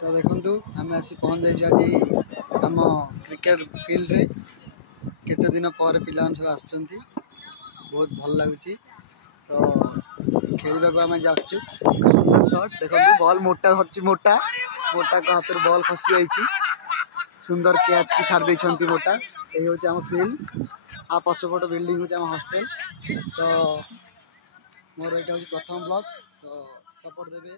तो देखु आम आसी पहुँच जाइए आज आम क्रिकेट फील्ड रे केते दिन पर पिला सब आसुँच बहुत भल लगुच तो खेलने को आम जाचु सुंदर शॉट देखो बॉल मोटा धरती मोटा मोटा को हाथ बॉल खसी जाइए सुंदर कैच की छाड़ देती मोटा ये हूँ आम फील्ड आ पछपट बिल्डिंग हूँ आम हॉस्टल तो मोर यहाँ हूँ प्रथम ब्लॉक तो सपोर्ट देवे।